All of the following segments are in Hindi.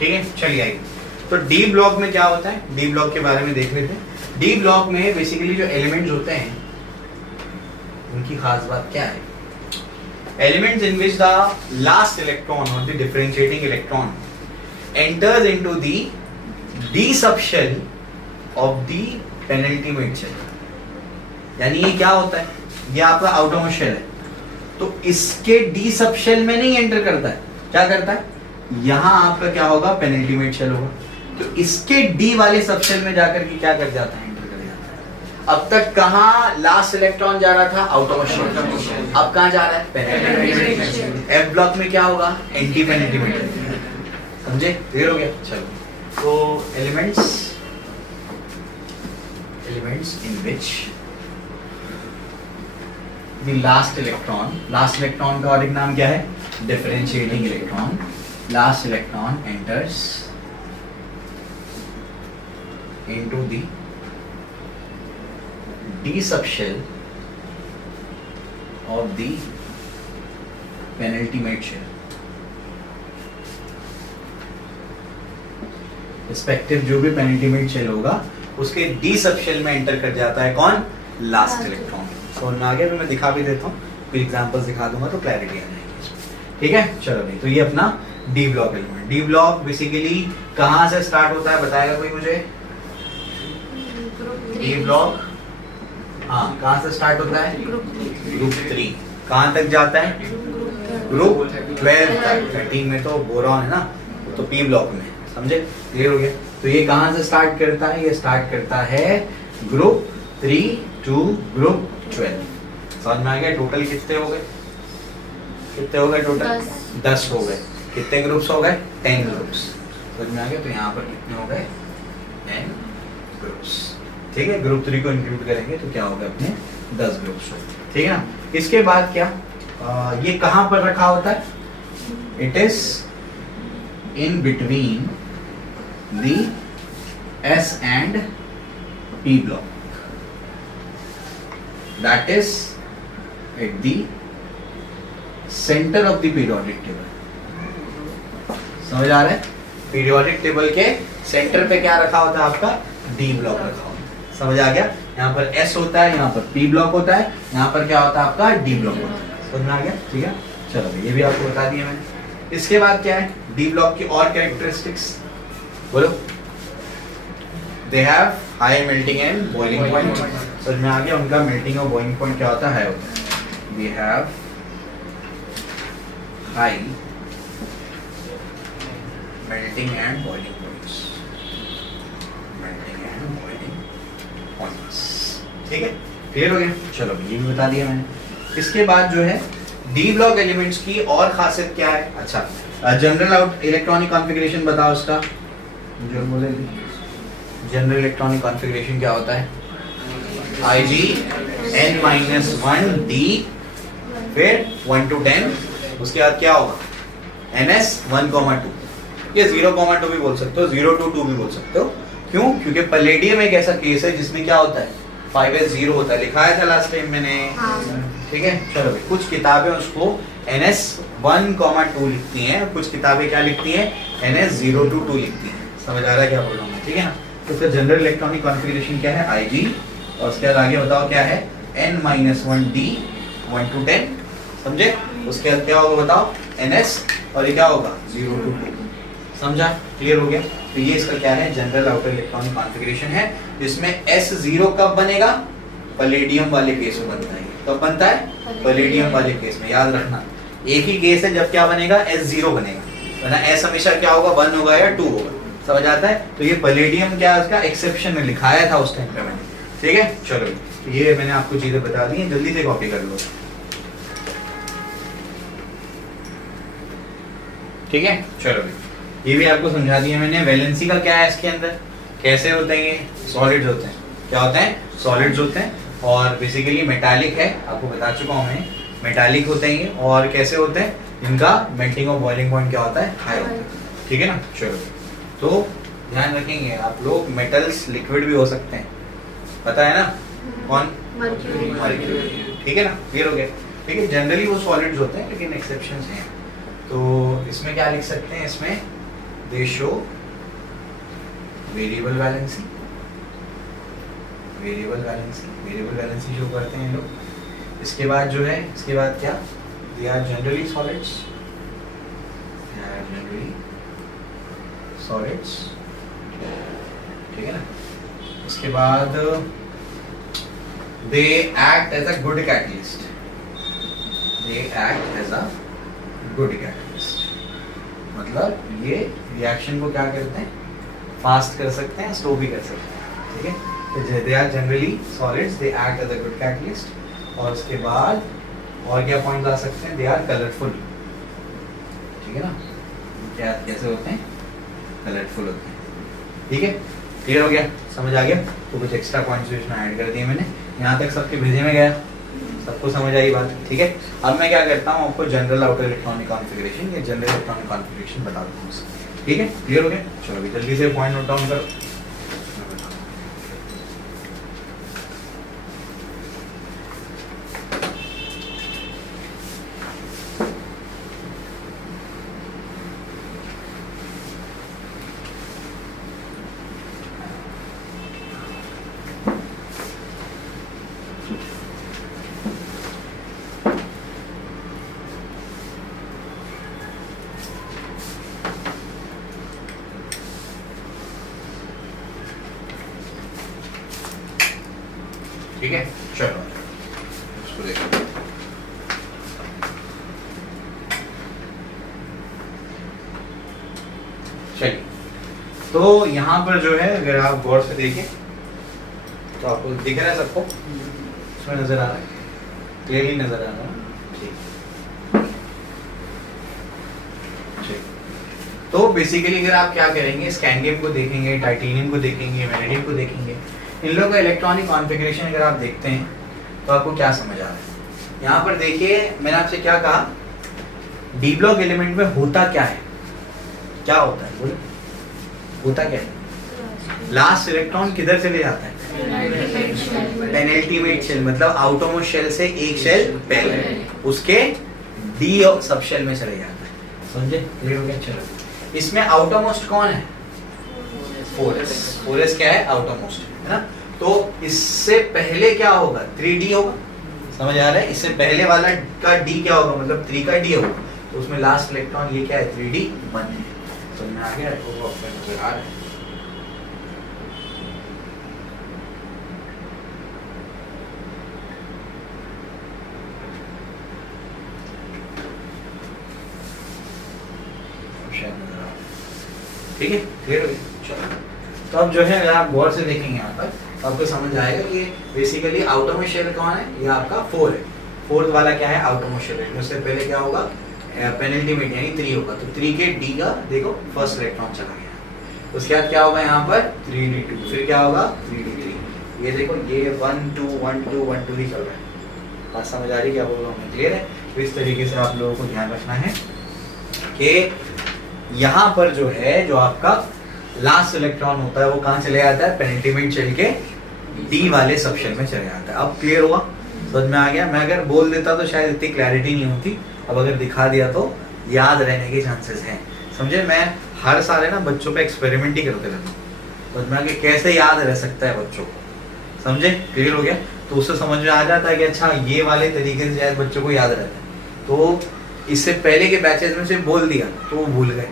ठीक है, चलिए आइए। तो डी ब्लॉक में क्या होता है, डी ब्लॉक के बारे में देख लेते हैं। डी ब्लॉक में बेसिकली जो एलिमेंट्स होते हैं उनकी खास बात क्या है? Elements in which the last electron और the differentiating electron enters into the D subshell of the penultimate shell. यानी ये क्या होता है, ये आपका आउटरमोस्ट शेल है, तो इसके डी सबशेल में नहीं एंटर करता है, क्या करता है, यहां आपका क्या होगा, पेनल्टीमेट शेल होगा, तो इसके डी वाले सबशेल में जाकर के क्या कर जाता है, एंटर कर जाता है। अब तक कहां लास्ट इलेक्ट्रॉन जा रहा था, आउटरमोस्ट शेल, अब कहां जा रहा है, पेनल्टीमेट शेल। एफ ब्लॉक में क्या होगा, एंटी पेनल्टीमेट, समझे, क्लियर हो गया। चलो, तो elements in which the last electron का और एक नाम क्या है, differentiating electron, last electron enters into the d subshell of the penultimate shell. Respective जो भी पेनल्टीमेट शेल होगा उसके डी सबशेल में एंटर कर जाता है कौन, लास्ट इलेक्ट्रॉन। समझ में आ गया? मैं दिखा भी देता हूँ, फिर एग्जांपल्स दिखा दूंगा तो क्लैरिटी आ जाएगी। ठीक है, चलो भाई, तो ये अपना D block element. D block basically कहाँ से स्टार्ट होता है, बताएगा कोई मुझे? डी ब्लॉक हाँ कहाँ से स्टार्ट होता है, ग्रुप 3। कहाँ तक जाता है, ग्रुप 12 तक। 13 में तो बोरॉन है ना, तो पी ब्लॉक में, समझे, क्लियर हो गया। तो ये कहां से स्टार्ट करता है, ये स्टार्ट करता है ग्रुप 3 टू ग्रुप 12। समझ में आ गया? टोटल कितने हो गए, कितने हो गए टोटल, 10 हो गए। कितने ग्रुप्स हो गए, 10 ग्रुप्स। समझ में आ गया? तो यहाँ पर कितने हो गए, 10 ग्रुप्स। ठीक है, ग्रुप 3 को इंक्लूड करेंगे तो क्या होगा, अपने 10 ग्रुप्स हो, ठीक है ना। इसके बाद क्या, ये कहां पर रखा होता है, it is in between the S and P block, that is at the center of the periodic table। समझ आ रहा है? पीरियोडिक टेबल के सेंटर पे क्या रखा होता है, आपका डी ब्लॉक रखा होता है। समझ आ गया? यहाँ पर S होता है, यहाँ पर P ब्लॉक होता है, यहाँ पर क्या होता है, आपका डी ब्लॉक होता है। समझ में आ गया? ठीक है, चलो ये भी आपको बता दिया मैंने। इसके बाद क्या है, डी ब्लॉक की और कैरेक्टरिस्टिक्स बोलो। They have high melting and boiling point. समझ में आ गया? उनका मेल्टिंग और बॉइलिंग पॉइंट क्या होता है, होता है। They have high melting and boiling points, melting and boiling points. ठीक है, क्लियर हो गया? चलो ये भी बता दिया मैंने। इसके बाद जो है डी ब्लॉक एलिमेंट्स की और खासियत क्या है। अच्छा, जनरल आउट इलेक्ट्रॉनिक कॉन्फ़िगरेशन बताओ उसका, जो बोले जनरल इलेक्ट्रॉनिक कॉन्फ़िगरेशन क्या होता है, Ig n-1 D, फिर 1 to 10, उसके बाद क्या होगा, Ns 1,2, ये 0,2 भी बोल सकते हो, 0 to 2 भी बोल सकते हो। क्यों? क्योंकि पैलेडियम एक ऐसा केस है जिसमें क्या होता है, 5s0 होता है, लिखाया था लास्ट टाइम मैंने। ठीक है, चलो भाई, कुछ किताबें उसको Ns 1,2 लिखती हैं, कुछ किताबें क्या लिखती हैं, Ns 0 to 2 लिखती हैं। समझ आ रहा है क्या बोल रहा हूँ? ठीक है ना। तो फिर जनरल इलेक्ट्रॉनिक कॉन्फ़िगरेशन क्या है, Ig, और उसके बाद आगे बताओ क्या है, n-1 D 1 to 10, समझे। उसके बाद क्या होगा बताओ, Ns, और ये क्या होगा, 0 to 2। समझा, क्लियर हो गया? तो ये इसका क्या है, जनरल आउटर इलेक्ट्रॉनिक कॉन्फ़िगरेशन है, जिसमें S0 कब बनेगा, पैलेडियम वाले केस में बनता है। कब बनता है, पैलेडियम वाले केस में। याद रखना, एक ही केस है जब क्या बनेगा, S0 बनेगा, वरना S हमेशा क्या होगा, 1 होगा या 2 होगा। समझ आता है? तो ये पैलेडियम क्या है, उसका एक्सेप्शन में लिखाया था उस टाइम पे मैंने। ठीक है, चलो तो ये मैंने आपको चीजें बता दी हैं, जल्दी से कॉपी कर लो। ठीक है, चलो ये भी आपको समझा दिया मैंने। वैलेंसी का क्या है इसके अंदर, कैसे होते हैं, ये सॉलिड्स होते हैं। क्या होते हैं, सॉलिड्स होते हैं, और बेसिकली मेटालिक है, आपको बता चुका हूँ मैं, मेटालिक होते हैं ये। और कैसे होते हैं, इनका मेल्टिंग और बॉइलिंग पॉइंट क्या होता है, हाई होता है। ठीक है ना, चलो तो ध्यान रखेंगे आप लोग, मेटल्स लिक्विड भी हो सकते हैं, पता है ना, कौन, मर्क्यूरी। ठीक है ना, क्लियर हो गया? ठीक है, जनरली वो सॉलिड्स होते हैं, लेकिन एक्सेप्शंस हैं। तो इसमें क्या लिख सकते हैं, इसमें दे show variable valency, variable valency show करते हैं लोग। इसके बाद जो है, इसके बाद क्या, दे आर जनरली सॉलिड्स, ठीक है ना। इसके बाद they act as a good catalyst, मतलब ये रिएक्शन को क्या करते हैं, फास्ट कर सकते हैं, स्लो भी कर सकते हैं, ठीक है। तो they are generally solids, they act as a good catalyst. और उसके बाद और क्या पॉइंट ला सकते हैं, दे आर कलरफुल, ठीक है ना। क्या कैसे होते हैं, कलरफुल होते हैं, ठीक है। क्लियर हो गया, समझ आ गया। तो कुछ एक्स्ट्रा पॉइंट्स इसमें ऐड कर दिए मैंने, यहाँ तक सबके भेजे में गया, सबको समझ आई बात, ठीक है। अब मैं क्या करता हूँ, आपको जनरल आउटर इलेक्ट्रॉनिक कॉन्फ़िगरेशन या जनरल इलेक्ट्रॉनिक कॉन्फ़िगरेशन बता दूँ, ठीक है। क्लियर हो गया, चलो अभी जल्दी से पॉइंट नोट डाउन करो। ठीक है, चलो इसको देखो। चलिए, तो यहाँ पर जो है अगर आप गौर से देखें तो आपको दिख रहा है, सबको इसमें नजर आ रहा है, क्लियरली नजर आ रहा है, ठीक। तो बेसिकली अगर आप क्या करेंगे, स्कैंडियम को देखेंगे, टाइटेनियम को देखेंगे, वैनेडियम को देखेंगे, इन लोगों का इलेक्ट्रॉनिक कॉन्फ़िगरेशन अगर आप देखते हैं तो आपको क्या समझ आ रहा है। यहाँ पर देखिए, मैंने आपसे क्या कहा, डी ब्लॉक एलिमेंट में होता क्या है, क्या होता है, बोले होता क्या है, लास्ट इलेक्ट्रॉन किधर चले जाता है, पेनल्टीमेट शेल, मतलब आउटरमोस्ट शेल से एक शेल पहले उसके डी सब शेल में चले जाता है, समझे, क्लियर हो गया। चलो, इसमें आउटरमोस्ट कौन है, 4s क्या है, आउटरमोस्ट है ना। तो इससे पहले क्या होगा, 3d होगा, समझ आ रहा है। इससे पहले वाला का d क्या होगा, मतलब 3 का d होगा, तो उसमें लास्ट इलेक्ट्रॉन ये क्या है, 3d 1 है। तो मैं आगे रखूंगा, अपने नजर आ रहा है। ठीक है, क्लियर हो गया। चलो, तो अब जो है अगर आप गौर से देखेंगे यहाँ पर तो आपको समझ आएगा कि बेसिकली आउटरमोस्ट शेल कौन है, ये आपका 4 है। फोर्थ वाला क्या है, आउटरमोस्ट शेल। उससे पहले क्या होगा, पेनल्टीमेट यानी 3 होगा, तो 3 के डी का देखो फर्स्ट इलेक्ट्रॉन चला गया। उसके बाद क्या होगा यहाँ पर 3d2, फिर क्या होगा 3d3। ये देखो ये 1 2 1 2 1 2 ही चल रहा है। बात समझ आ रही है क्या बोल रहा हूँ, क्लियर है। तो इस तरीके से आप लोगों को ध्यान रखना है कि यहाँ पर जो है जो आपका लास्ट इलेक्ट्रॉन होता है वो कहाँ चले जाता है, पेनल्टीमेट शेल के डी वाले सब शेल में चले जाता है। अब क्लियर हुआ, समझ में आ गया। मैं अगर बोल देता तो शायद इतनी क्लैरिटी नहीं होती, अब अगर दिखा दिया तो याद रहने के चांसेस हैं, समझे। मैं हर साल है ना बच्चों पे एक्सपेरिमेंट ही करते रहता हूँ, समझ में आ गया कैसे याद रह सकता है बच्चों को, समझे, क्लियर हो गया। तो उससे समझ में आ जाता है कि अच्छा ये वाले तरीके से शायद बच्चों को याद रहता है। तो इससे पहले के बैचेस में से बोल दिया तो वो भूल गए,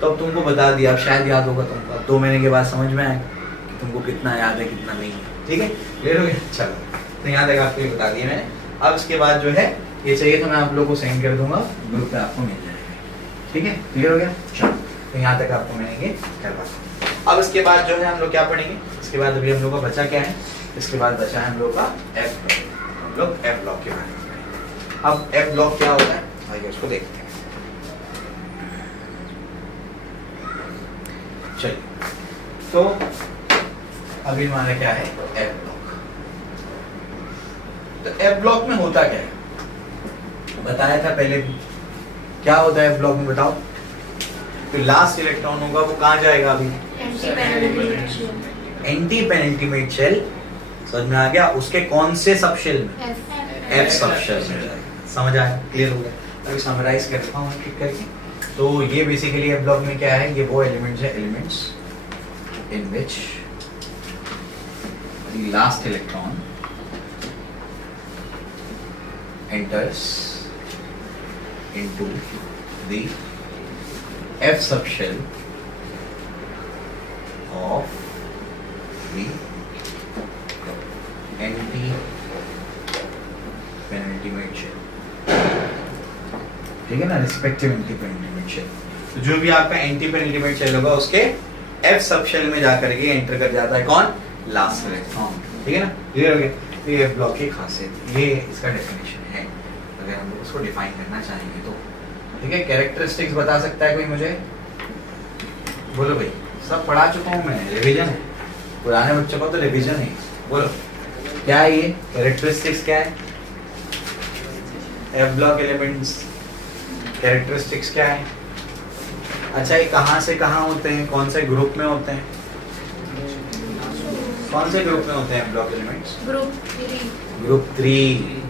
तो अब तुमको बता दिया, अब शायद याद होगा तुमको। 2 महीने के बाद समझ में आएगा कि तुमको कितना याद है कितना नहीं है, ठीक है, क्लियर हो गया। चलो, तो यहाँ तक आपको बता दिया मैंने। अब इसके बाद जो है ये चाहिए तो मैं आप लोगों को सेंड कर दूंगा, ग्रुप पे आपको मिल जाएगा, ठीक है, क्लियर हो गया। चलो, तो यहाँ तक आपको मिलेंगे करवा। अब इसके बाद जो है हम लोग क्या पढ़ेंगे, इसके बाद अभी हम लोग का बचा क्या है, इसके बाद बचा है हम लोग का एफ ब्लॉक। हम लोग एफ ब्लॉक के बारे में पढ़ेंगे। अब एफ ब्लॉक क्या होता है आइए उसको देखते हैं। चलिए, तो अभी हमारा क्या है एफ ब्लॉक। तो एफ ब्लॉक में होता क्या है, बताया था पहले भी, क्या होता है एफ ब्लॉक में बताओ। तो लास्ट इलेक्ट्रॉन होगा वो कहाँ जाएगा, अभी एंटी पेनल्टीमेट शेल, समझ में आ गया। उसके कौन से सब शेल में, एफ सब शेल में जाएगा, समझ आया, क्लियर हो गया। अभी समराइज करता हूँ ठीक करके। तो ये बेसिकली एफ ब्लॉक में क्या है, ये वो एलिमेंट्स है, elements in which the last electron enters into the F subshell of the anti-penultimate shell, ठीक है ना, रिस्पेक्टिव एंटी-पेनिल्टिमेट शेल। तो जो भी आपका एंटी-पेनिल्टिमेट शेल होगा उसके F सबशेल में जाकर के एंटर कर जाता है कौन, लास्ट इलेक्ट्रॉन, ठीक है ना, क्लियर हो गया। तो ये F ब्लॉक की खासियत, ये इसका डेफिनेशन है अगर हम लोग उसको डिफाइन करना चाहेंगे तो, ठीक है। कैरेक्टरिस्टिक्स बता सकता है कोई मुझे, बोलो भाई, सब पढ़ा चुका हूँ मैं, रिवीजन है, पुराने बच्चों को तो रिवीजन है, बोलो क्या है ये कैरेक्टरिस्टिक्स, क्या है एफ ब्लॉक एलिमेंट्स, कैरेक्टरिस्टिक्स क्या है। अच्छा ये कहाँ से कहाँ होते हैं, कौन से ग्रुप में होते हैं, कौन से ग्रुप में होते हैं ब्लॉक एलिमेंट्स, ग्रुप 3,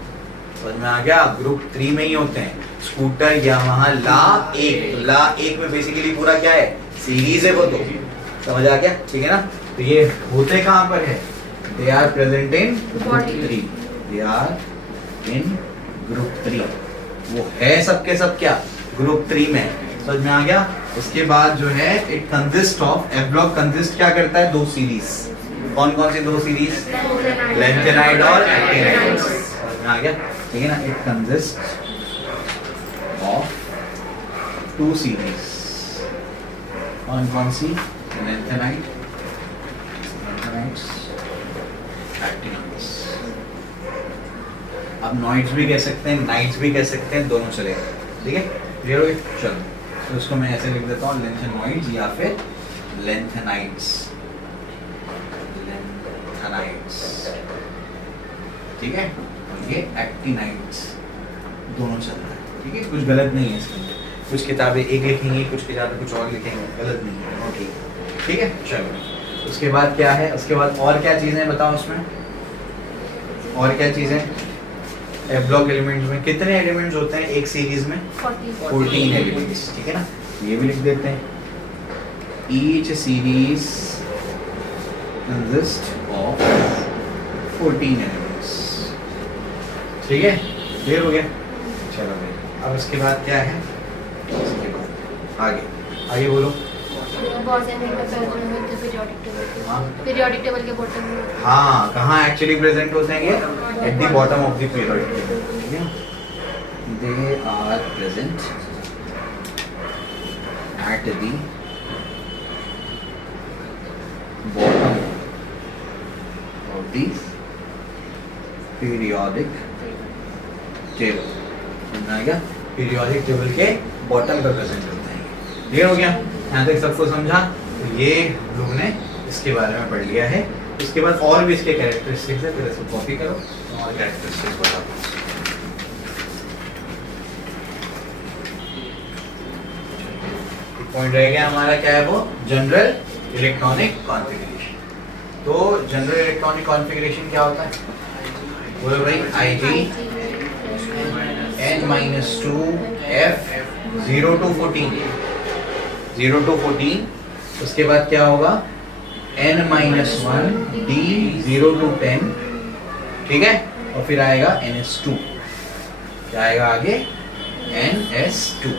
समझ में आ गया, ग्रुप 3 में ही होते हैं। स्कूटर यामाहा ला 1 में बेसिकली पूरा क्या है, सीरीज है वो, तो समझ आ गया, ठीक है ना। तो ये होते कहाँ पर है, they are present in group 3, they are in group 3, वो है सबके सब क्या ग्रुप 3 में, समझ में आ गया। उसके बाद जो है it consist of, F block consist क्या करता है, 2 सीरीज, कौन कौन सी 2 सीरीज, लैंथेनाइड और एक्टिनाइड, समझ में आ गया, ठीक है ना। इट कंसिस्ट ऑफ 2 सीरीज, कौन कौन सी, लैंथेनाइड, एक्टिनाइड्स, अब नॉइड्स भी कह सकते हैं, नाइट्स भी कह सकते हैं, दोनों चलेगा, ठीक है, क्लियर हो गया। चलो तो उसको मैं ऐसे लिख देता हूँ, लैंथेनॉइड्स या फिर लैंथेनाइड्स, ठीक है, ये एक्टिनाइड्स, दोनों चल रहा है, ठीक है, कुछ गलत नहीं है इसके अंदर, कुछ किताबें एक लिखेंगी, कुछ किताबें कुछ और लिखेंगे, गलत नहीं है, ठीक है, ठीक है। चलो उसके बाद क्या है, उसके बाद और क्या चीजें बताओ उसमें, और क्या चीजें, एफ ब्लॉक एलिमेंट्स में कितने एलिमेंट्स होते हैं एक सीरीज में, 14 एलिमेंट्स, ठीक है ना, ये भी लिख देते हैं, each series consist of 14 elements, ठीक है, क्लियर हो गया। चलो भाई अब उसके बाद क्या है, उसके बाद आगे आगे बोलो, पीरियोडिक टेबल के बॉटम में, हाँ कहाँ एक्चुअली प्रेजेंट होते हैं ये, at the bottom of the periodic table, ठीक है, they are present at the bottom of the periodic table, समझ आएगा, पीरियोडिक टेबल के बॉटम पर प्रेजेंट होते हैं, क्लियर हो गया, यहाँ तक सबको समझा। तो ये हम लोगों ने इसके बारे में पढ़ लिया है, उसके बाद और भी इसके कैरेक्टरिस्टिक्स है, फिर इसको कॉपी करो और कैरेक्टरिस्टिक्स बताओ। पॉइंट रह गया हमारा, क्या है वो, जनरल इलेक्ट्रॉनिक कॉन्फ़िगरेशन। तो जनरल इलेक्ट्रॉनिक कॉन्फ़िगरेशन क्या होता है, बोलो भाई, IG n-2 F 0 to 14, 0 to 14, उसके बाद क्या होगा, n-1 D 0 to 10, ठीक है, और फिर आएगा NS2, क्या आएगा आगे, NS2,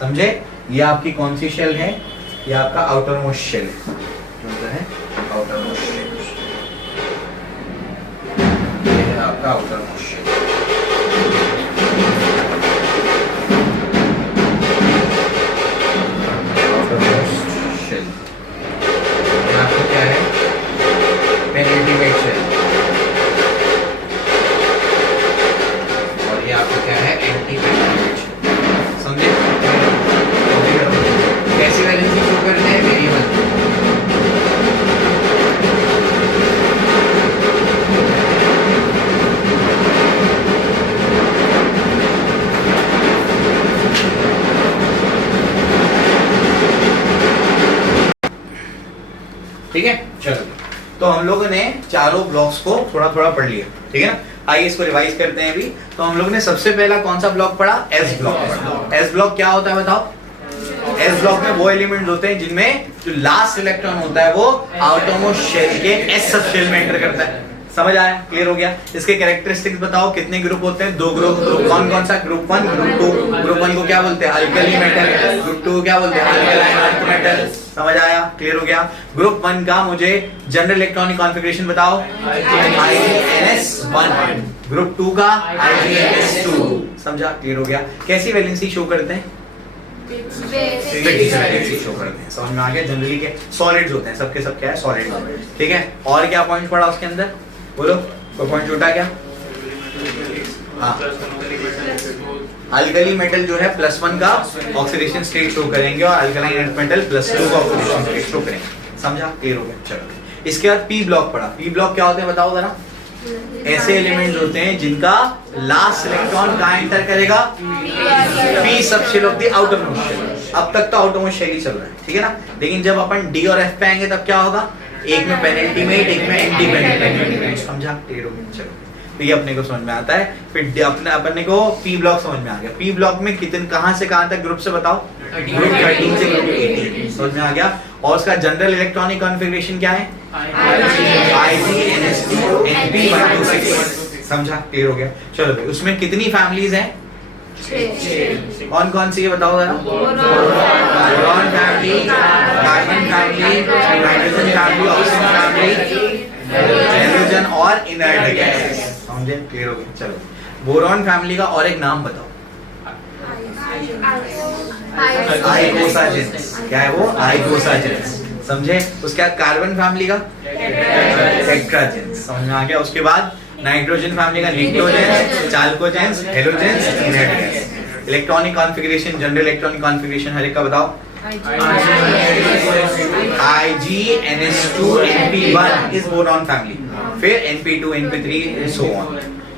समझे। ये आपकी कौन सी शेल है, ये आपका आउटर मोस्ट शेल है, आउटर मोस्ट शेल, ये है आपका आउटर मोस्ट शेल, पेनिल्टिमेट शेल, और ये आपका क्या है, एंटी पेनिल्टिमेट शेल, समझे। कैसी वैलेंसी शो करते हैं, वेरिएबल, ठीक है। चलो तो हम लोगों ने चारों ब्लॉक्स को थोड़ा थोड़ा पढ़ लिया, ठीक है ना। आइए इसको रिवाइज करते हैं अभी। तो हम लोग ने सबसे पहला कौन सा ब्लॉक पढ़ा, एस ब्लॉक पढ़ा। एस ब्लॉक क्या होता है बताओ, एस ब्लॉक में वो एलिमेंट्स होते हैं जिनमें जो लास्ट इलेक्ट्रॉन होता है वो आउटरमोस्ट शेल के एस सब शेल में एंटर करता है। समझ आया? क्लियर हो गया? इसके कैरेक्टरिस्टिक्स बताओ, कितने ग्रुप होते हैं? 2 ग्रुप। कौन कौन सा? Group 1, group 2। ग्रुप 1 को क्या बोलते हैं? Alkali metal. ग्रुप 2 को क्या बोलते हैं? Alkaline earth metal. समझ आया? क्लियर हो गया? ग्रुप 1 का मुझे जनरल इलेक्ट्रॉनिक कॉन्फ़िगरेशन बताओ। IgNS1। ग्रुप 2 का IgNS2। समझा? क्लियर हो गया? कैसी वैलेंसी शो करते हैं? वैलेंसी शो करते हैं। समझ में आ गया? जनरली के सॉलिड्स होते हैं, सबके सब क्या है? सॉलिड। ठीक है? और क्या पॉइंट पड़ा उसके अंदर? बोलो, कोई पॉइंट छूटा क्या? हाँ, अल्कली मेटल जो है +1 का ऑक्सीडेशन स्टेट शो करेंगे और अल्कलाइन अर्थ मेटल +2 का ऑक्सीडेशन स्टेट शो करेंगे। समझा? क्लियर हो गया? चलो, इसके बाद पी ब्लॉक पड़ा। पी ब्लॉक क्या होते हैं बताओ जरा? ऐसे एलिमेंट्स होते हैं जिनका लास्ट इलेक्ट्रॉन कहां एंटर करेगा? P subshell of the outermost shell. अब तक तो आउटर मोस्ट शेल ही चल रहा है, ठीक है ना? लेकिन जब अपन डी और एफ पे आएंगे तब क्या होगा? एक में पेनिल्टीमेट, एक में एंटीपेनिल्टीमेट। समझा? क्लियर हो गया? चलो, तो ये अपने को समझ में आता है। फिर अपने को पी ब्लॉक समझ में आ गया। पी ब्लॉक में कितने कहां से कहां तक ग्रुप से बताओ? ग्रुप 13 से ग्रुप 18 समझ में आ गया। और उसका जनरल इलेक्ट्रॉनिक कॉन्फ़िगरेशन क्या है? IgNS2Np126। समझा? क्लियर हो गया? चलो भाई, उसमें कितनी फैमिलीज हैं? 6। कौन कौन सी है बताओ जरा? Boron family, carbon family, nitrogen family, oxygen family, hydrogen और इनर्ट गैसेस। समझे? क्लियर हो गया? चलो, बोरॉन फैमिली का और एक नाम बताओ। आइगोसाजेंस। क्या है वो? आइगोसाजेंस। समझे? उसके बाद कार्बन फैमिली का टेट्राजेंस। समझ में आ गया? उसके बाद नाइट्रोजन फैमिली का pnictogens, chalcogens, halogens, inert gas. Electronic configuration, general electronic configuration हर एक का बताओ। IgNS2 Np1 is boron family, फिर Np2 Np3 सो ऑन।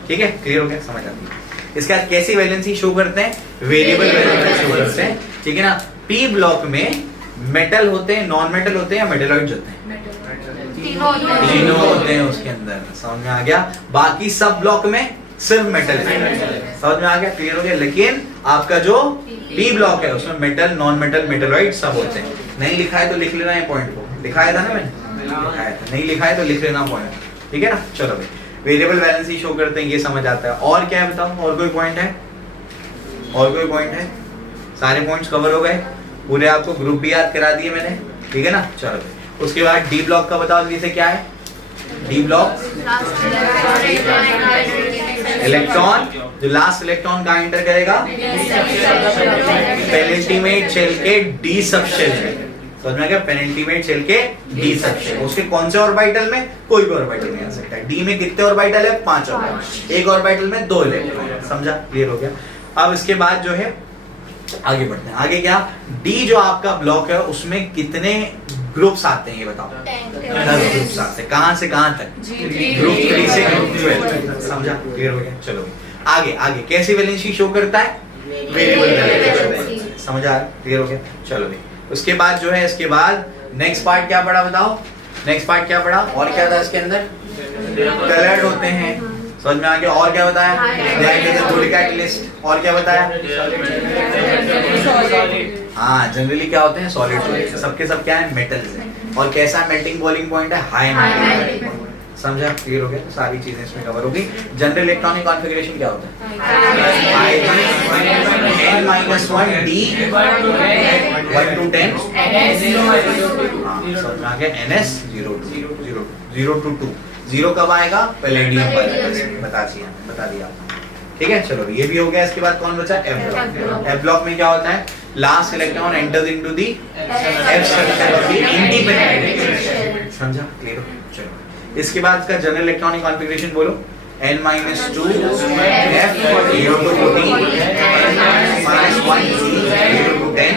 ठीक है? क्लियर हो गया? समझ आती है? इसके बाद कैसी वैलेंसी शो करते हैं? वेरिएबल वैलेंसी शो करते हैं, ठीक है ना? पी ब्लॉक में मेटल होते हैं, नॉन मेटल होते हैं या मेटलॉइड्स होते हैं? तीनों होते हैं उसके अंदर। समझ में आ गया? बाकी सब ब्लॉक में सिर्फ मेटल है। समझ में आ गया? क्लियर हो गया? लेकिन आपका जो पी ब्लॉक है उसमें मेटल, नॉन मेटल, मेटलॉइड सब होते हैं। नहीं लिखा है तो लिख लेना है पॉइंट को। लिखाया था ना मैंने? लिखाया था। नहीं लिखा है तो लिख लेना पॉइंट, ठीक है ना? चलो भाई, वेरिएबल वैलेंसी शो करते हैं, ये समझ आता है। और क्या है बताओ? और कोई पॉइंट है? और कोई पॉइंट है? सारे पॉइंट्स कवर हो गए पूरे? आपको ग्रुप भी याद करा दिए मैंने, ठीक है ना? चलो भाई, उसके बाद डी ब्लॉक का बताओ जल्दी से। क्या है डी ब्लॉक? इलेक्ट्रॉन, जो लास्ट इलेक्ट्रॉन कहां एंटर करेगा? पेनिल्टीमेट शेल के डी सबशेल में। समझ में गया? पेनिल्टीमेट शेल के डी सबशेल। उसके कौन से ऑर्बिटल में? कोई भी ऑर्बिटल में आ सकता है। डी में कितने ऑर्बिटल है? 5 ऑर्बिटल। एक ऑर्बिटल में 2 इलेक्ट्रॉन। समझा? क्लियर हो गया? अब इसके बाद जो है आगे बढ़ते हैं। आगे क्या? डी जो आपका ब्लॉक है उसमें कितने ग्रुप्स आते हैं ये बताओ? 10 ग्रुप्स आते हैं। कहां से कहां तक? ग्रुप 3 से ग्रुप 12। समझा? क्लियर हो गया? चलो आगे आगे कैसी वैलेंसी शो करता है? Variable valency. समझ आ रहा? क्लियर हो गया? चलो भाई, उसके बाद जो है, इसके बाद नेक्स्ट पार्ट क्या पड़ा बताओ? नेक्स्ट पार्ट क्या पड़ा? और क्या था इसके अंदर? कलर्ड होते हैं। समझ में आ गया? और क्या बताया? कैटलिस्ट। और क्या बताया? हाँ, जनरली क्या होते हैं? सॉलिड होते हैं। सबके सब क्या है? मेटल्स हैं। और कैसा मेल्टिंग बॉइलिंग पॉइंट है? High melting point. समझा? क्लियर हो गया? सारी चीजें इसमें कवर होगी। जनरल इलेक्ट्रॉनिक कॉन्फ़िगरेशन क्या होता है? N-1 D 1 to 10 समझ में आ गया? NS 0 to 2। 0 कब आएगा? पैलेडियम बता दिया। ठीक है? चलो ये भी हो गया। इसके बाद कौन बचा? F block. एफ ब्लॉक में क्या होता है? Last electron enters into the F circle of the independent. समझा? क्लियर हो? चलो, इसके बाद इसका जनरल इलेक्ट्रॉनिक कॉन्फ़िगरेशन बोलो। N-2 F 0 to 14 -1 G 0 to 10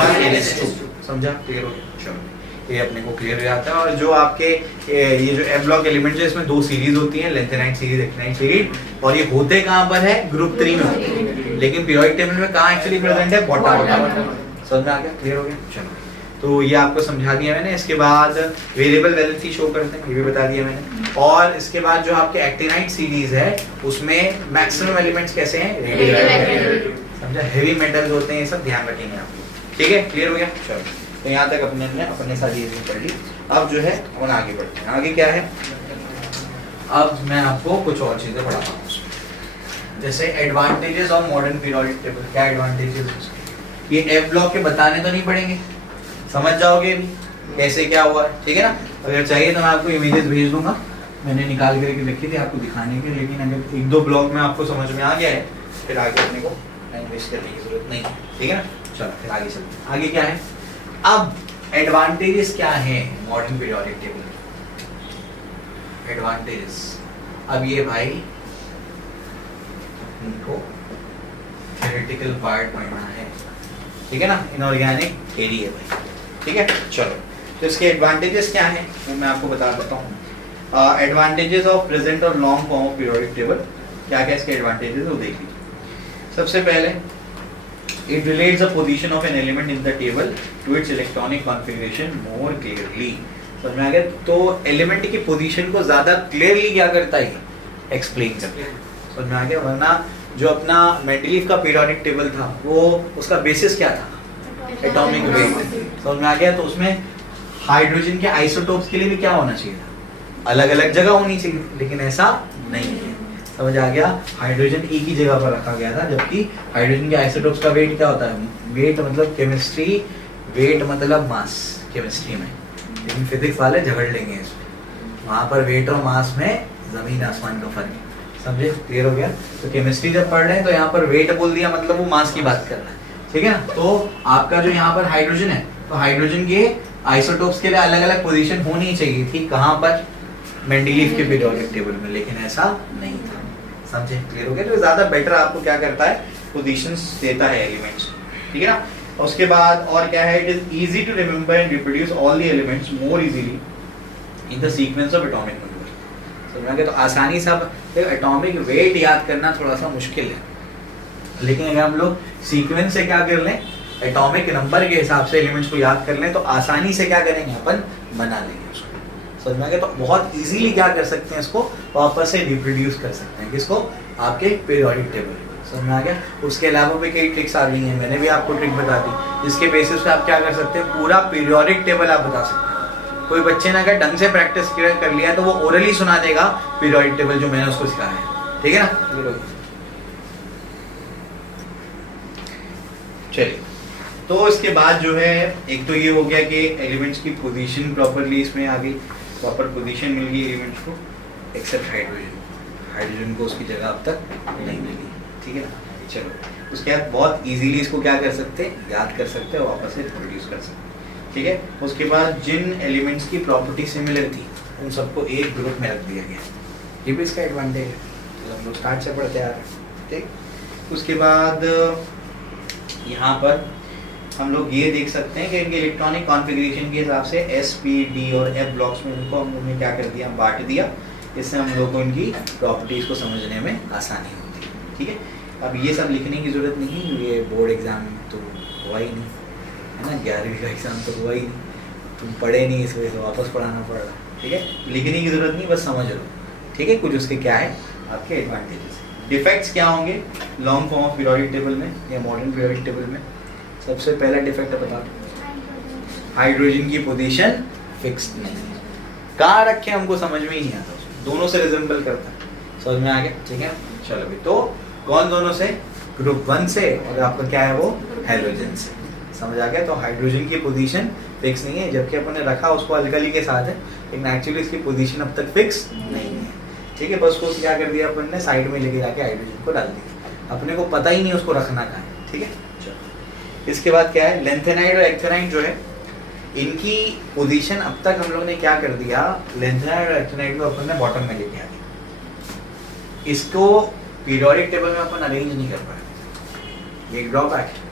1 NS2। समझा? क्लियर हो गया? चलो, ये अपने को क्लियर हो जाता है। और जो आपके ये जो एफ ब्लॉक एलिमेंट्स है इसमें 2 सीरीज होती हैं, लेंथेनाइट सीरीज, एक्टिनाइट सीरीज। और ये होते कहां पर है? ग्रुप 3 में होते हैं। लेकिन पीरियोडिक टेबल में कहां एक्चुअली प्रेजेंट है? बॉटम। समझ में आ गया? क्लियर हो गया? चलो, तो ये आपको समझा दिया मैंने। इसके बाद वेरिएबल वैलेंसी शो करते हैं, ये भी बता दिया मैंने। और इसके बाद जो आपके एक्टिनाइट सीरीज है उसमें मैक्सिमम एलिमेंट्स कैसे हैं? रेडियोएक्टिव। समझा? हेवी मेटल्स होते हैं, ये सब ध्यान रखेंगे आप। ठीक है, क्लियर हो गया? चलो, तो यहाँ तक अपने साथ ये चीज़ पढ़ ली। अब जो है अपन आगे बढ़ते हैं। आगे क्या है, अब मैं आपको कुछ और चीज़ें पढ़ाता हूँ। जैसे advantages of modern periodic table. क्या एडवांटेजेस है उसके? ये एफ ब्लॉक के बताने तो नहीं पड़ेंगे, समझ जाओगे भी कैसे क्या हुआ है, ठीक है ना? अगर चाहिए तो मैं आपको इमेजेस भेज दूंगा, मैंने निकाल करके रखी थी आपको दिखाने के, लेकिन अगर एक दो ब्लॉक में आपको समझ में आ गया है फिर आगे अपने को टाइम वेस्ट करने की जरूरत नहीं है, ठीक है ना? चलो फिर आगे चलते हैं। आगे क्या है, अब एडवांटेजेस क्या है मॉडर्न पीरियोडिक टेबल? एडवांटेजेस, अब ये भाई इनको थ्योरेटिकल पार्ट पढ़ना है, ठीक है ना? इनऑर्गेनिक थ्योरी है भाई, ठीक है? चलो, तो इसके एडवांटेजेस क्या हैं वो मैं आपको बता देता हूँ। एडवांटेजेस ऑफ प्रेजेंट और long form of periodic table, क्या क्या इसके एडवांटेजेस वो देख लीजिए। सबसे पहले, it relates the position of an element in the table to its electronic configuration more clearly. समझ में आ गया? तो एलिमेंट की पोजीशन को ज्यादा क्लियरली क्या करता है, एक्सप्लेन करता है। समझ में आ गया? वरना जो अपना मेंडलीफ का पीरियोडिक टेबल था वो उसका बेसिस क्या था, एटॉमिक वेट। समझ में आ गया? तो उसमें हाइड्रोजन के आइसोटोप्स के लिए भी क्या होना चाहिए था, अलग अलग जगह होनी चाहिए, लेकिन ऐसा नहीं है। समझ आ गया? हाइड्रोजन एक ही जगह पर रखा गया था, जबकि हाइड्रोजन के आइसोटोप्स का वेट क्या होता है, वेट मतलब केमिस्ट्री, वेट मतलब मास केमिस्ट्री में, लेकिन फिजिक्स वाले झगड़ लेंगे इसमें। वहां पर वेट और मास में जमीन आसमान का फर्क है, समझे? क्लियर हो गया? तो केमिस्ट्री जब पढ़ रहे हैं तो यहाँ पर वेट बोल दिया मतलब वो मास की बात कर रहा है, ठीक है ना? तो आपका जो यहाँ पर हाइड्रोजन है, तो हाइड्रोजन के आइसोटोप्स के लिए अलग अलग पोजीशन होनी चाहिए थी, कहाँ पर, मेंडलीफ के पीरियोडिक टेबल में, लेकिन ऐसा नहीं था। समझे? क्लियर हो गया? तो ज्यादा बेटर आपको क्या करता है, पोजीशंस देता है एलिमेंट्स, ठीक है ना? उसके बाद और क्या है, it is easy to remember and reproduce all the elements more easily in the sequence of atomic number. समझ गए? तो आसानी से आप एटॉमिक वेट याद करना थोड़ा सा मुश्किल है, लेकिन अगर हम लोग सीक्वेंस से क्या कर लें, एटॉमिक नंबर के हिसाब से एलिमेंट्स को याद कर लें, तो आसानी से क्या करेंगे, अपन बना लेंगे उसको। समझ में आ गया? तो बहुत इजीली क्या कर सकते हैं, इसको वापस से रिप्रोड्यूस कर सकते हैं, किसको, आपके पीरियोडिक टेबल। समझ में आ गया? उसके अलावा भी कई ट्रिक्स आ गई हैं, मैंने भी आपको ट्रिक बता दी, जिसके बेसिस पे आप क्या कर सकते हैं, पूरा पीरियोडिक टेबल आप बता सकते हैं। कोई बच्चे ने अगर ढंग से प्रैक्टिस कर लिया तो वो ओरली सुना देगा पीरियोडिक टेबल जो मैंने उसको सिखाया है, ठीक है ना? चलिए, तो इसके बाद जो है, एक तो ये हो गया कि एलिमेंट्स की पोजीशन प्रॉपरली इसमें आ गई, प्रॉपर पोजीशन मिल गई एलिमेंट्स को, एक्सेप्ट हाइड्रोजन को उसकी जगह अब तक नहीं मिली, ठीक है ना? चलो, उसके बाद बहुत इजीली इसको क्या कर सकते हैं, याद कर सकते हैं, वापस से रिप्रोड्यूस कर सकते हैं, ठीक है? उसके बाद जिन एलिमेंट्स की प्रॉपर्टी सिमिलर थी उन सबको एक ग्रुप में रख दिया गया, ये भी इसका एडवांटेज है। तो हम लोग स्टार्ट से पढ़ते आ रहे हैं, ठीक? उसके बाद यहाँ पर हम लोग ये देख सकते हैं कि इनके इलेक्ट्रॉनिक कॉन्फ़िगरेशन के हिसाब से एस, पी, डी और एफ ब्लॉक्स में इनको हम लोगों ने क्या कर दिया, बांट दिया। इससे हम लोग को इनकी प्रॉपर्टीज को समझने में आसानी होती है, ठीक है? अब ये सब लिखने की जरूरत नहीं है, ये बोर्ड एग्जाम तो हुआ ही नहीं है ना, 11वीं का एग्जाम तो हुआ ही नहीं, तुम पढ़े नहीं, इस वजह से वापस पढ़ाना पड़ रहा, ठीक है? लिखने की जरूरत नहीं, बस समझ लो, ठीक है? कुछ उसके क्या है आपके एडवांटेजेस। डिफेक्ट्स क्या होंगे long form of periodic table में या मॉडर्न पीरियोडिक टेबल में? सबसे पहला डिफेक्ट बता दो, हाइड्रोजन की पोजीशन फिक्स्ड नहीं है, कहाँ रखे हमको समझ में ही नहीं आता, दोनों से रिजेंबल करता है। समझ में आ गया? ठीक है, चलो भाई, तो कौन दोनों से, ग्रुप 1 से, और आपका क्या है वो, हैलोजन से। समझ आ गया? तो हाइड्रोजन की पोजीशन फिक्स नहीं है, जबकि अपन ने रखा उसको अल्कली के साथ है, लेकिन एक्चुअली इसकी पोजीशन अब तक फिक्स नहीं है, ठीक है? बस उसको क्या कर दिया अपन ने, साइड में लेके जाके हाइड्रोजन को डाल दिया, अपने को पता ही नहीं उसको रखना कहाँ है, ठीक है? चलो, इसके बाद क्या है, लेंथेनाइड और एक्टिनाइड जो है, इनकी पोजीशन अब तक हम लोग ने क्या कर दिया, लेंथेनाइड और एक्टिनाइड को अपन ने बॉटम में लेके आ दिया, इसको पीरियोडिक टेबल में अपन अरेंज नहीं कर पाए, एक ड्रॉबैक है।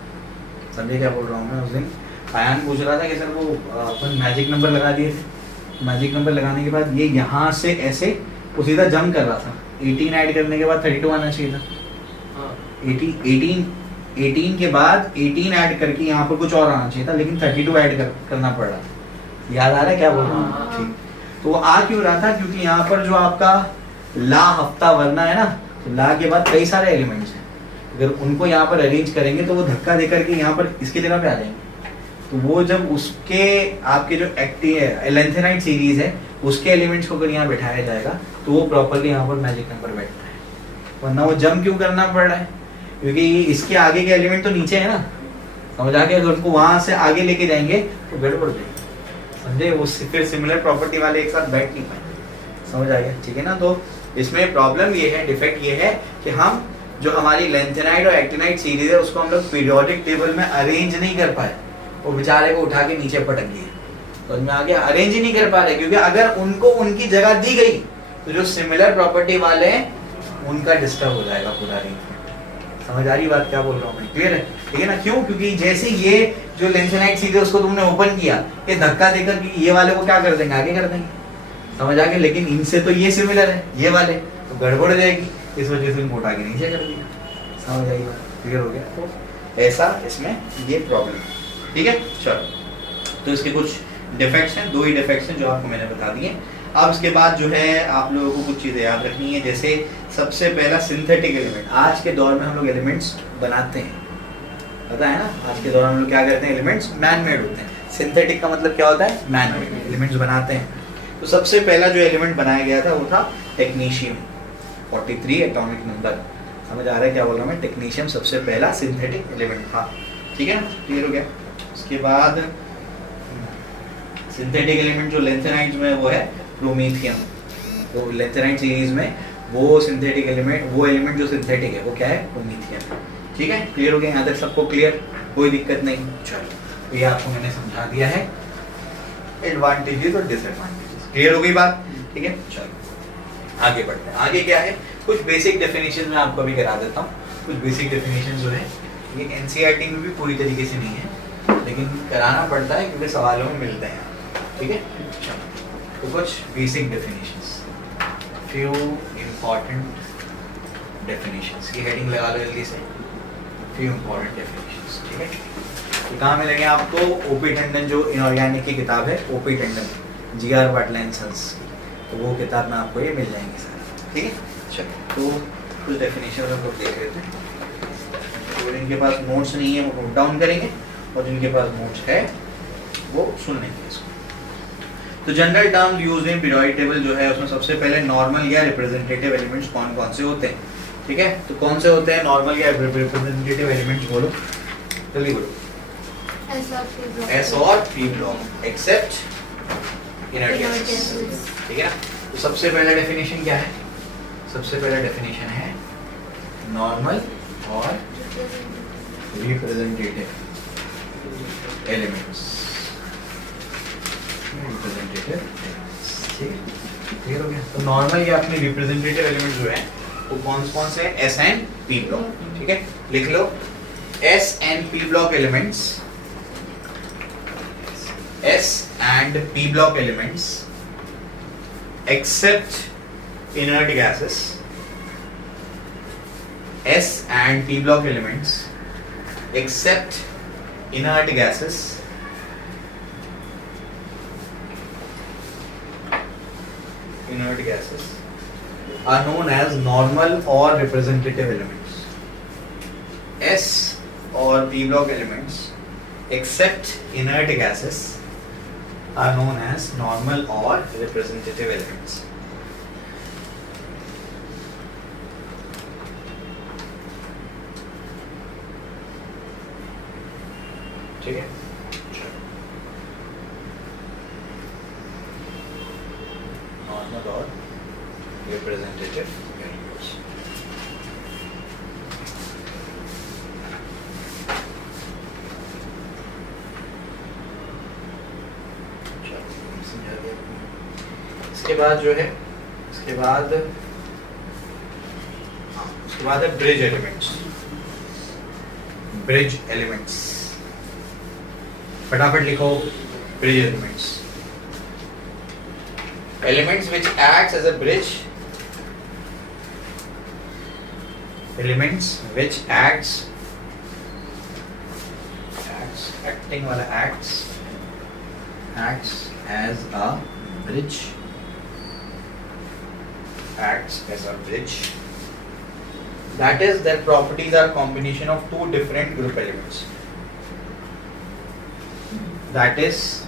समझे क्या बोल रहा हूँ मैं? उस दिन आयान पूछ रहा था कि सर वो अपन मैजिक नंबर लगा दिए थे, मैजिक नंबर लगाने के बाद ये यहाँ से ऐसे वो सीधा जंप कर रहा था, 18 ऐड करने के बाद 32 आना चाहिए था, 18 के बाद 18 ऐड करके यहाँ पर कुछ और आना चाहिए था, लेकिन 32 ऐड करना पड़ रहा था। याद आ रहा है क्या बोल रहा हूँ? ठीक, तो वो आ क्यों रहा था, क्योंकि यहाँ पर जो आपका ला हफ्ता वरना है ना, तो ला के बाद कई सारे एलिमेंट्स हैं, अगर उनको यहाँ पर अरेंज करेंगे तो वो धक्का देकर के यहाँ पर इसकी जगह पे आ जाएंगे, तो वो जब उसके आपके जो लेंथेनाइट सीरीज है उसके एलिमेंट्स को अगर यहाँ बैठाया जाएगा तो वो प्रॉपरली यहाँ पर मैजिक नंबर बैठता है, वरना वो जम क्यों करना पड़ रहा है, क्योंकि इसके आगे के एलिमेंट तो नीचे है ना, समझ आ गया। अगर उनको वहां से आगे लेके जाएंगे तो गड़बड़ हो जाएगी, समझे, वो फिर सिमिलर प्रॉपर्टी वाले एक साथ बैठ नहीं पाएंगे, समझ आ गया, ठीक है ना। तो इसमें प्रॉब्लम ये है, डिफेक्ट ये है कि हम जो हमारी लेंथेनाइट और एक्टिनाइट सीरीज है उसको हम लोग पीरियोडिक टेबल में अरेंज नहीं कर पाए, वो बेचारे को उठा के नीचे पटक दिए, तो उसमें आगे अरेंज ही नहीं कर पा रहे, क्योंकि अगर उनको उनकी जगह दी गई तो जो सिमिलर प्रॉपर्टी वाले हैं उनका डिस्टर्ब हो जाएगा पूरा अरेंजमेंट। समझ आ रही बात क्या बोल रहा हूँ मैं, क्लियर है, ठीक है ना। क्यों, क्योंकि जैसे ये जो लेंथेनाइट सीरीज है उसको तुमने ओपन किया, ये धक्का देकर कि ये वाले को क्या कर देंगे, आगे कर देंगे, समझ आ गया। लेकिन इनसे तो ये सिमिलर है, ये वाले तो गड़बड़ हो जाएगी, इस वजह से इनको उठा के नीचे कर दिया, समझ आई बात, क्लियर हो गया। तो ऐसा इसमें ये प्रॉब्लम है, ठीक है। चलो, तो इसके कुछ डिफेक्ट्स हैं, 2 ही डिफेक्ट्स हैं जो आपको मैंने बता दिए। अब इसके बाद जो है आप लोगों को कुछ चीज़ें याद रखनी है, जैसे सबसे पहला सिंथेटिक एलिमेंट। आज के दौर में हम लोग एलिमेंट्स बनाते हैं, पता है ना, आज के दौर में हम लोग क्या करते हैं, एलिमेंट्स मैन मेड होते हैं। सिंथेटिक का मतलब क्या होता है, मैन मेड एलिमेंट्स बनाते हैं। तो सबसे पहला जो एलिमेंट बनाया गया था वो था टेक्नीशियम, 43 एटॉमिक नंबर, समझ आ रहा है क्या बोल रहा हूँ मैं, टेक्नीशियम सबसे पहला सिंथेटिक एलिमेंट था, ठीक है ना, क्लियर हो गया। उसके बाद सिंथेटिक एलिमेंट जो लेंथेनाइट में वो है प्रोमीथियम, तो लेंथेनाइट सीरीज में वो सिंथेटिक एलिमेंट, वो एलिमेंट जो सिंथेटिक है वो क्या है, प्रोमीथियम, ठीक है, क्लियर हो गया यहाँ तक सबको, क्लियर, कोई दिक्कत नहीं। चलो, तो ये आपको मैंने समझा दिया है एडवांटेजेस और डिसएडवांटेजेस, क्लियर हो गई बात, ठीक है। चलो आगे बढ़ते हैं, आगे क्या है, कुछ बेसिक डेफिनेशन मैं आपको अभी करा देता हूँ। कुछ बेसिक डेफिनेशन जो है ये एनसीईआरटी में भी पूरी तरीके से नहीं है, लेकिन कराना पड़ता है क्योंकि सवालों में मिलते हैं, ठीक है। तो कुछ basic definitions, few important definitions, ये हेडिंग लगा लो जल्दी से, फ्यू इम्पॉर्टेंट डेफिनेशंस, ठीक है। तो कहाँ मिलेंगे आपको, ओपी टंडन जो इनऑर्गेनिक की किताब है, OP Tandon, GR Patil and sons, तो वो किताब में आपको ये मिल जाएंगे सारे, ठीक है। चलो, तो कुछ डेफिनेशन हम लोग देख लेते हैं। तो जिनके पास नोट्स नहीं है वो नोट डाउन करेंगे, और जिनके पास नोट्स है वो सुन लेंगे इसको। तो general term used in periodic table जो है उसमें सबसे पहले नॉर्मल या रिप्रेजेंटेटिव एलिमेंट्स कौन कौन से होते हैं, ठीक है। तो कौन से होते हैं नॉर्मल या रिप्रेजेंटेटिव एलिमेंट्स, बोलो जल्दी बोलो। एस और P block except inert gases, ठीक है ना। तो सबसे पहला डेफिनेशन क्या है, सबसे पहला डेफिनेशन है नॉर्मल और रिप्रेजेंटेटिव एलिमेंट्स, रिप्रेजेंटेटिव एलिमेंट्स, ठीक है, क्लियर हो गया। तो नॉर्मल या अपने रिप्रेजेंटेटिव एलिमेंट्स जो है वो कौन से हैं, एस एंड पी ब्लॉक, ठीक है, लिख लो S and P block elements, S and P block elements except inert gases, S and P block elements except inert gases are known as normal or representative elements. S or P block elements except inert gases are known as normal or representative elements. ठीक है, नॉर्मल और रिप्रेजेंटेटिव एलिमेंट्स। इसके बाद जो है, इसके बाद है ब्रिज एलिमेंट्स, ब्रिज एलिमेंट्स, फटाफट लिखो bridge elements, elements which acts as a bridge, elements which acting वाला acts as a bridge, acts as a bridge, that is their properties are combination of two different group elements. that is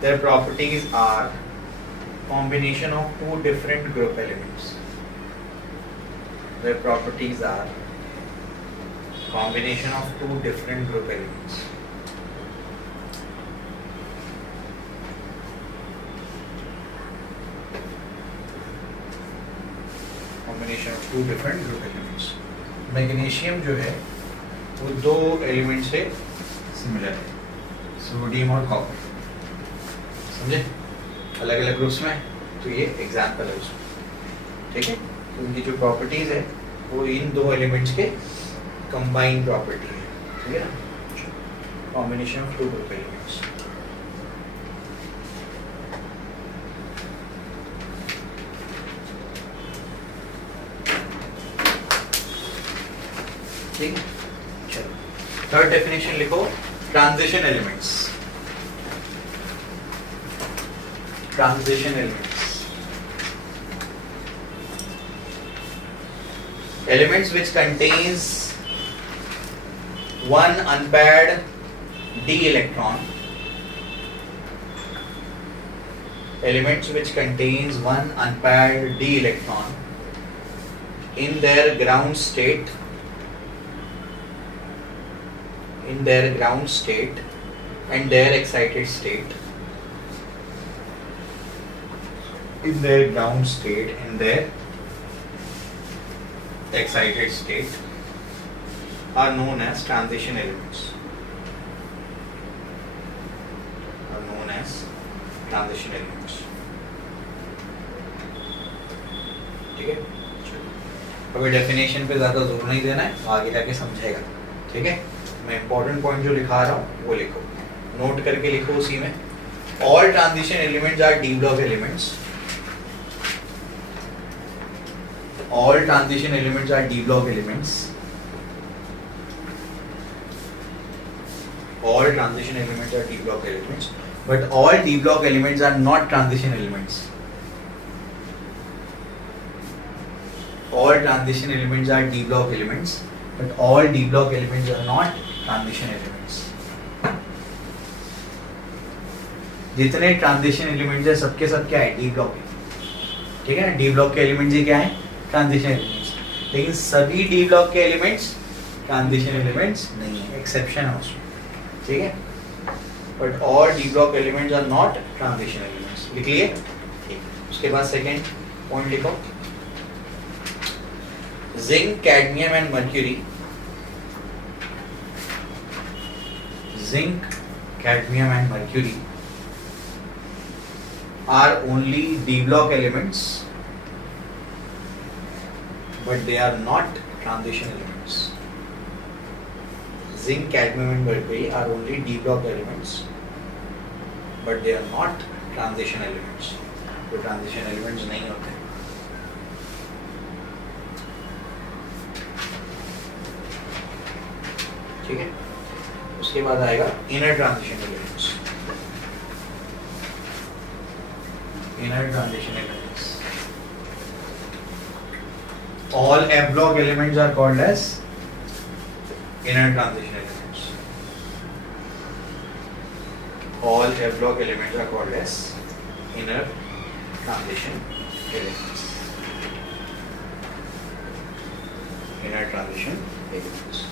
their properties are combination of two different group elements. Their properties are combination of two different group elements. Combination of two different group elements. Magnesium जो है वो दो एलिमेंट से सिमिलर है, सोडियम और कॉपर, समझे, अलग अलग ग्रुप्स में, तो ये एग्जाम्पल है उसमें, ठीक है। तो उनकी जो प्रॉपर्टीज है वो इन दो एलिमेंट्स के कंबाइंड प्रॉपर्टी है, ठीक है ना, combination of two group elements. ठीक है, चलो थर्ड डेफिनेशन लिखो, transition elements. Transition elements, elements which contains one unpaired d electron, elements which contains one unpaired d electron in their ground state, and their excited state, in their ground state and their excited state are known as transition elements. ठीक है, अभी डेफिनेशन पे ज्यादा जोर नहीं देना है, आगे जाके समझेगा, ठीक है। मैं इंपॉर्टेंट पॉइंट जो लिखा रहा हूँ वो लिखो, नोट करके लिखो उसी में। All transition elements R D block elements. All transition elements are D block elements. All transition elements are D block elements, but all D block elements are not transition elements. All transition elements are D block elements, but all D block elements are not transition elements. जितने ट्रांजिशन एलिमेंट्स है सबके सब क्या है, डी ब्लॉक है, ठीक है ना। डी ब्लॉक के एलिमेंट्स ही क्या है, ट्रांजिशन एलिमेंट्स, लेकिन सभी डी ब्लॉक के एलिमेंट्स ट्रांजिशन एलिमेंट्स नहीं है, एक्सेप्शन है उसमें, ठीक है। But all D block elements are not transition elements, लिख लिए, ठीक। उसके बाद सेकेंड पॉइंट लिखो, zinc, cadmium and mercury, zinc, cadmium and mercury are only D block elements, but they are not transition elements. Zinc, cadmium and mercury are only D block elements, but they are not transition elements. तो transition elements नहीं होते। ठीक है, उसके बाद आएगा inner transition elements. Inner transition elements. All F block elements are called as inner transition elements. All F block elements are called as inner transition elements. Inner transition elements.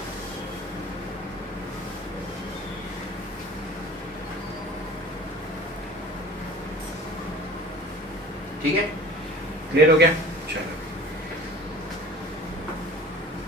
ठीक है, क्लियर हो गया, चलो।